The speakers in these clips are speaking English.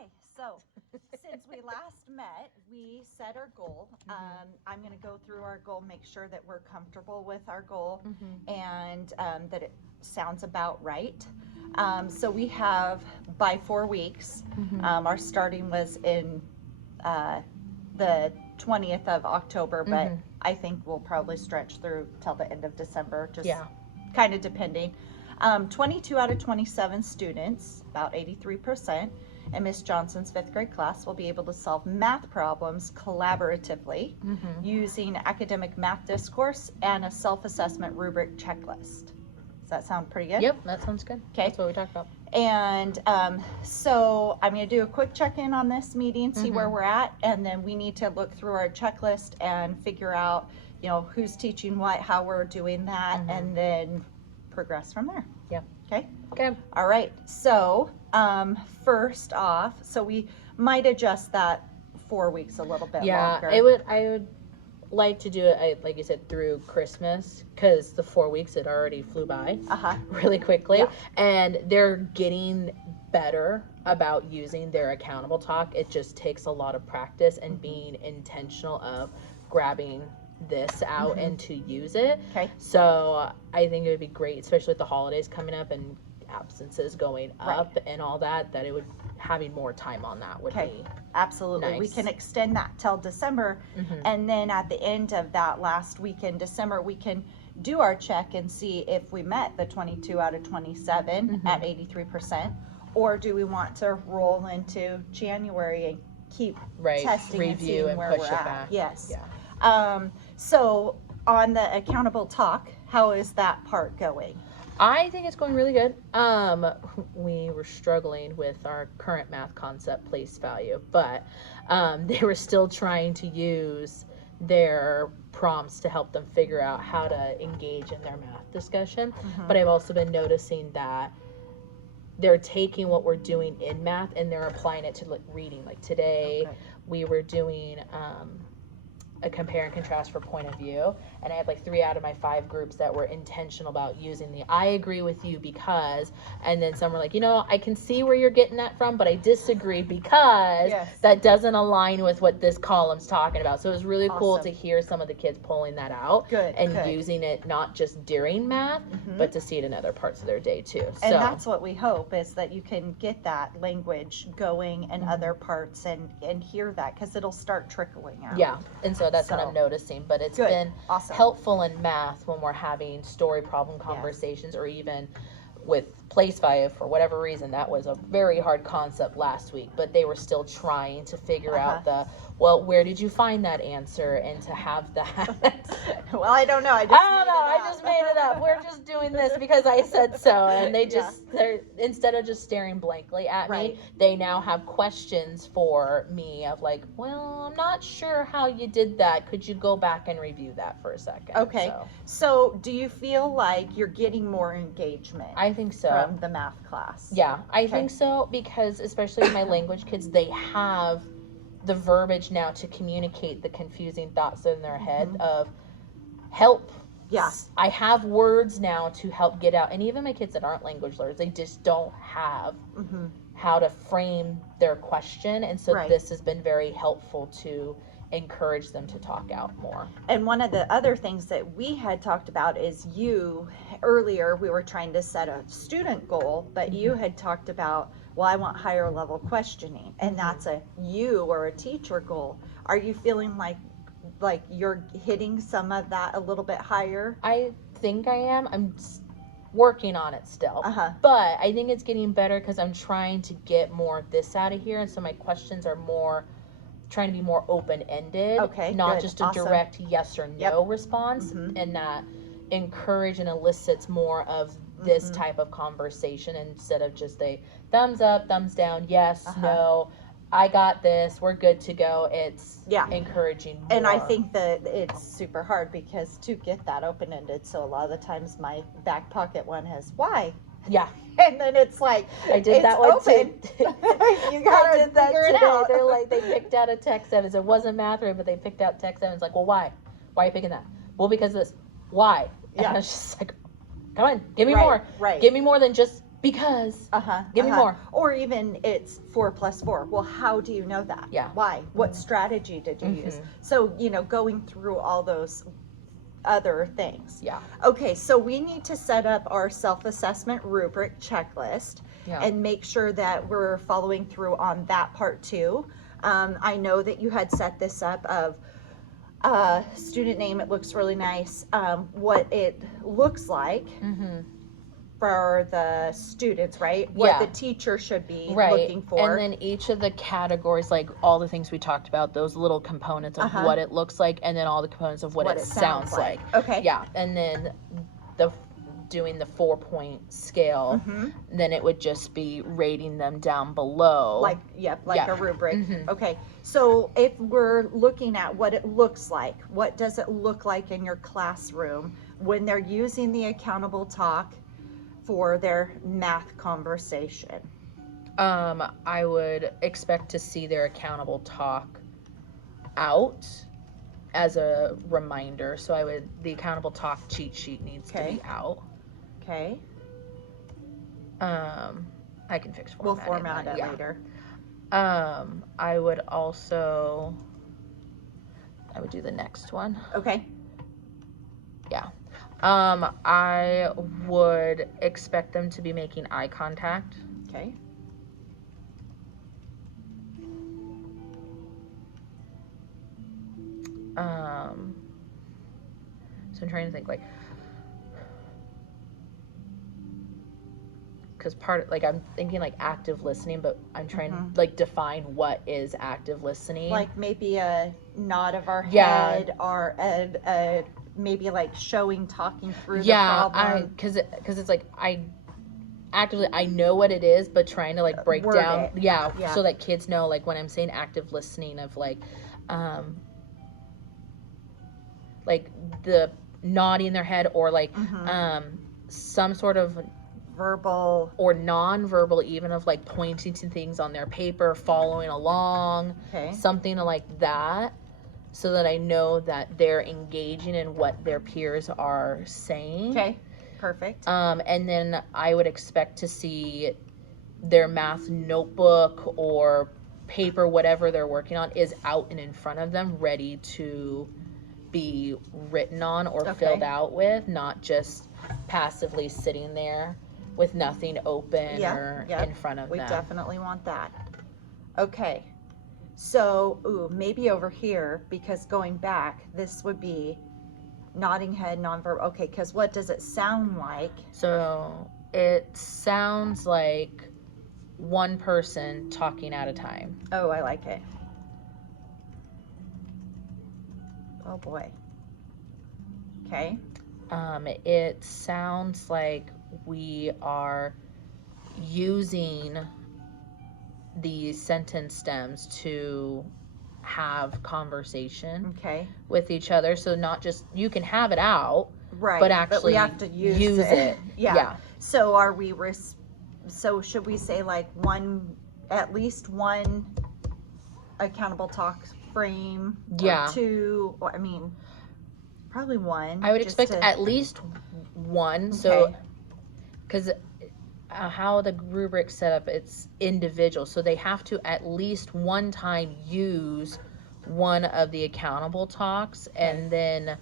Okay, so since we last met, we set our goal. I'm going to go through our goal, make sure that we're comfortable with our goal and that it sounds about right. So we have by 4 weeks. Our starting was in the 20th of October, but I think we'll probably stretch through till the end of December, just kind of depending. 22 out of 27 students, about 83%, in Miss Johnson's 5th grade class will be able to solve math problems collaboratively using academic math discourse and a self-assessment rubric checklist. Does that sound pretty good? Yep, that sounds good. Okay. That's what we talked about. And so I'm going to do a quick check-in on this meeting, see where we're at, and then we need to look through our checklist and figure out, who's teaching what, how we're doing that, and then progress from there. Yeah. Okay? Okay. All right. So first off, so we might adjust that 4 weeks a little bit longer. I would like to do it, like you said, through Christmas, because the 4 weeks it already flew by really quickly. Yeah. And they're getting better about using their accountable talk. It just takes a lot of practice and being intentional of grabbing this out and to use it. Okay. So I think it would be great, especially with the holidays coming up and absences going up and all that it would having more time on that would be absolutely nice. We can extend that till December, and then at the end of that last week in December we can do our check and see if we met the 22 out of 27 at 83%, or do we want to roll into January and keep testing review and seeing and where push we're it at. back. Yes. Yeah. So on the accountable talk, how is that part going? I think it's going really good. We were struggling with our current math concept, place value, but they were still trying to use their prompts to help them figure out how to engage in their math discussion. But I've also been noticing that they're taking what we're doing in math and they're applying it to reading. Like today, we were doing a compare and contrast for point of view, and I had like 3 out of my 5 groups that were intentional about using the I agree with you because, and then some were like, I can see where you're getting that from, but I disagree because that doesn't align with what this column's talking about. So it was really cool to hear some of the kids pulling that out and using it not just during math, but to see it in other parts of their day too. And that's what we hope, is that you can get that language going in other parts and hear that, because it'll start trickling out. Yeah, and so that's what I'm noticing, but it's been helpful in math when we're having story problem conversations, or even with place value. For whatever reason, that was a very hard concept last week, but they were still trying to figure out where did you find that answer, and to have that. Well, I don't know. I just made it up. We're just doing this because I said so, and they they're instead of just staring blankly at me, they now have questions for me of like, well, I'm not sure how you did that. Could you go back and review that for a second? Okay. So do you feel like you're getting more engagement? I think so. From the math class. Yeah, I think so, because especially with my language kids, they have the verbiage now to communicate the confusing thoughts in their head of help. Yes. I have words now to help get out. And even my kids that aren't language learners, they just don't have how to frame their question. And so this has been very helpful to encourage them to talk out more. And one of the other things that we had talked about is earlier we were trying to set a student goal, but you had talked about, well, I want higher level questioning, and that's a you or a teacher goal. Are you feeling like you're hitting some of that a little bit higher? I think I am. I'm working on it still, but I think it's getting better because I'm trying to get more of this out of here, and so my questions are more trying to be more open-ended, not just a direct yes or no response, and that encourage and elicits more of this type of conversation instead of just a thumbs up, thumbs down, yes, no, I got this, we're good to go. It's encouraging more. And I think that it's super hard because to get that open-ended, so a lot of the times my back pocket one has why. Yeah. And then it's like, I did that one too. You gotta did that figure it today. out. They're like, they picked out a text Evans. It wasn't math right, but they picked out text Evans. Like, well, why? Why are you picking that? Well, because of this. Why? And I was just like, come on, give me more. Right. Give me more than just Because Uh-huh. give me more. Or even it's 4 plus 4. Well, how do you know that? Yeah. Why? What strategy did you use? So, going through all those other things. Yeah. Okay, so we need to set up our self-assessment rubric checklist and make sure that we're following through on that part too. I know that you had set this up of student name. It looks really nice. What it looks like for the students, right? What the teacher should be looking for. And then each of the categories, like all the things we talked about, those little components of what it looks like, and then all the components of what it sounds like. Okay. Yeah, and then doing the 4-point scale, then it would just be rating them down below. Like a rubric. Okay. So if we're looking at what it looks like, what does it look like in your classroom when they're using the accountable talk for their math conversation? I would expect to see their accountable talk out as a reminder. So the accountable talk cheat sheet needs to be out. Okay. I can fix format. We'll format it later. I would do the next one. Okay. Yeah. I would expect them to be making eye contact. Okay. So I'm trying to think, like, because I'm thinking like active listening, but I'm trying to like define what is active listening. Like maybe a nod of our head, or maybe like talking through the problem. Because it's like I know what it is, but trying to like break down, so that kids know, like when I'm saying active listening of like the nodding their head, or like some sort of verbal or non-verbal, even of like pointing to things on their paper, following along, something like that, so that I know that they're engaging in what their peers are saying. Okay, perfect. And then I would expect to see their math notebook or paper, whatever they're working on, is out and in front of them, ready to be written on or filled out with, not just passively sitting there with nothing open or in front of them. We definitely want that. Okay. So, maybe over here, because going back, this would be nodding head, nonverbal. Okay, because what does it sound like? So, it sounds like one person talking at a time. Oh, I like it. Oh, boy. Okay. It sounds like we are using these sentence stems to have conversation with each other. So not just, you can have it out, but actually we have to use it. Yeah. So are we, so should we say like at least one accountable talk frame? Or two, or, I mean, probably one. I would expect at least one. So, because how the rubric set up, it's individual, so they have to at least one time use one of the accountable talks, and then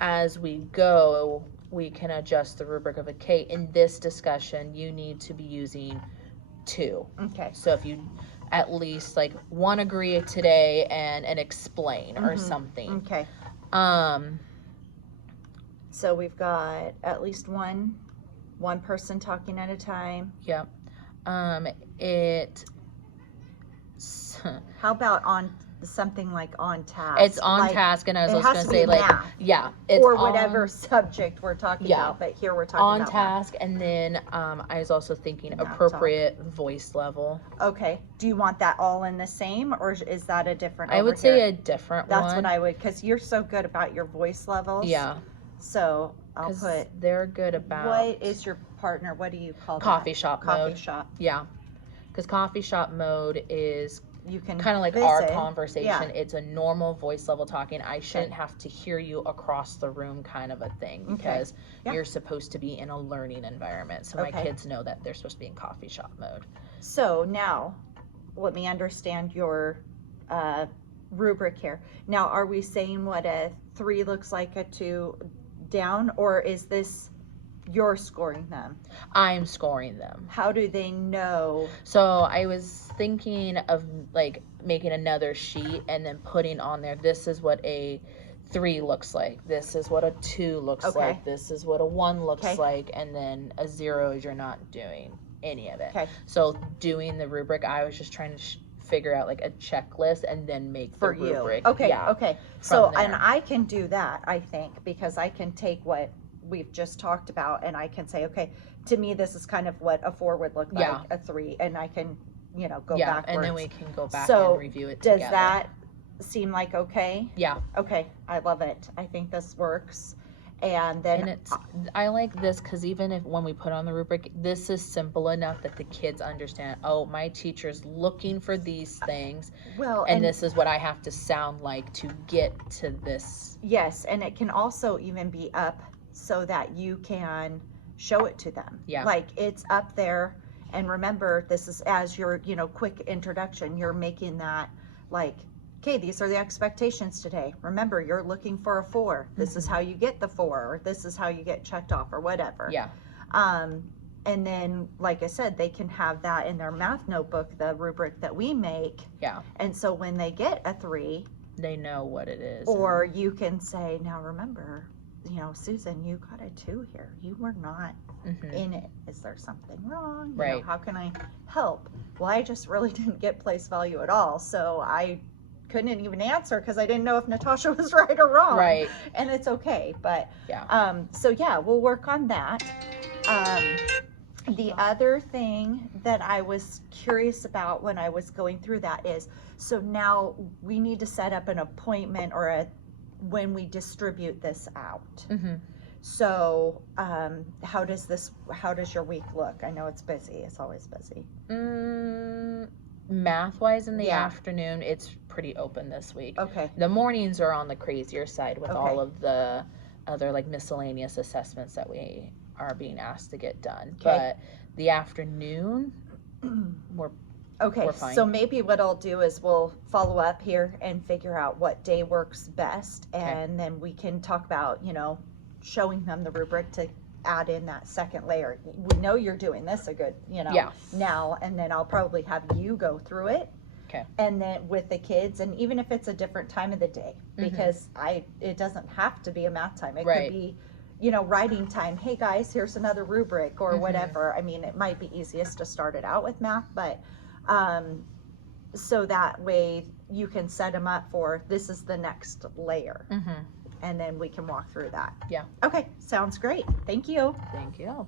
as we go, we can adjust the rubric of in this discussion you need to be using 2. So if you at least like one agree today and explain or something. So we've got at least one person talking at a time. Yep. How about on something like on task? It's on task, and I was also going to say like math. It's or whatever subject we're talking about, but here we're talking about on task, and then I was also thinking appropriate voice level. Okay. Do you want that all in the same, or is that a different? I would say a different one. That's what I would, because you're so good about your voice levels. Yeah. So I'll put. They're good about. What is your partner? What do you call coffee shop mode? Coffee shop. Yeah, because coffee shop mode is you can kind of like our visit. conversation. Yeah. It's a normal voice level talking. I shouldn't have to hear you across the room kind of a thing, because Yeah. you're supposed to be in a learning environment. So my Okay. kids know that they're supposed to be in coffee shop mode. So now, let me understand your rubric here. Now, are we saying what a 3 looks like, a 2 down, or is this you're scoring them? I'm scoring them. How do they know? So I was thinking of like making another sheet and then putting on there, this is what a 3 looks like, this is what a 2 looks Okay. like, this is what a 1 looks Okay. like, and then a 0 is you're not doing any of it. Okay. So doing the rubric, I was just trying to figure out like a checklist and then make For the you. rubric. Okay. Yeah. Okay. So, from there. and I can do that, I think, because I can take what we've just talked about and I can say, okay, to me, this is kind of what a 4 would look like, Yeah. a 3, and I can, go yeah, backwards. and then we can go back So, and review it Does together. that seem like okay? Yeah. Okay, I love it. I think this works. And then And it's, I like this because even if when we put on the rubric, this is simple enough that the kids understand, oh, my teacher's looking for these things, well, and this is what I have to sound like to get to this. yes, and it can also even be up so that you can show it to them. Yeah. Like it's up there, and remember, this is as your, quick introduction, you're making that like, okay, these are the expectations today. Remember, you're looking for a 4. This is how you get the 4, or this is how you get checked off, or whatever. Yeah. And then, like I said, they can have that in their math notebook, the rubric that we make. Yeah. And so when they get a 3, They know what it is. or you can say, now remember, Susan, you got a 2 here. You were not Mhm. in it. Is there something wrong? Right. How can I help? Well, I just really didn't get place value at all. So I couldn't even answer because I didn't know if Natasha was right or wrong. Right. And it's okay. But Yeah. so yeah, we'll work on that. The other thing that I was curious about when I was going through that is, so now we need to set up an appointment or when we distribute this out. Mhm. So how does your week look? I know it's busy. It's always busy. Math wise in the Yeah. afternoon, it's pretty open this week. Okay. The mornings are on the crazier side with Okay. all of the other like miscellaneous assessments that we are being asked to get done. Okay. But the afternoon, Okay, we're fine. so maybe what I'll do is we'll follow up here and figure out what day works best, and then we can talk about, showing them the rubric to add in that second layer. We know you're doing this a good, Yeah. now, and then I'll probably have you go through it. Okay. And then with the kids, and even if it's a different time of the day, because it doesn't have to be a math time. It Right. could be, writing time. Hey guys, here's another rubric or whatever. I mean, it might be easiest to start it out with math, but so that way you can set them up for this is the next layer, Mhm. and then we can walk through that. Yeah. Okay, sounds great. Thank you. Thank you.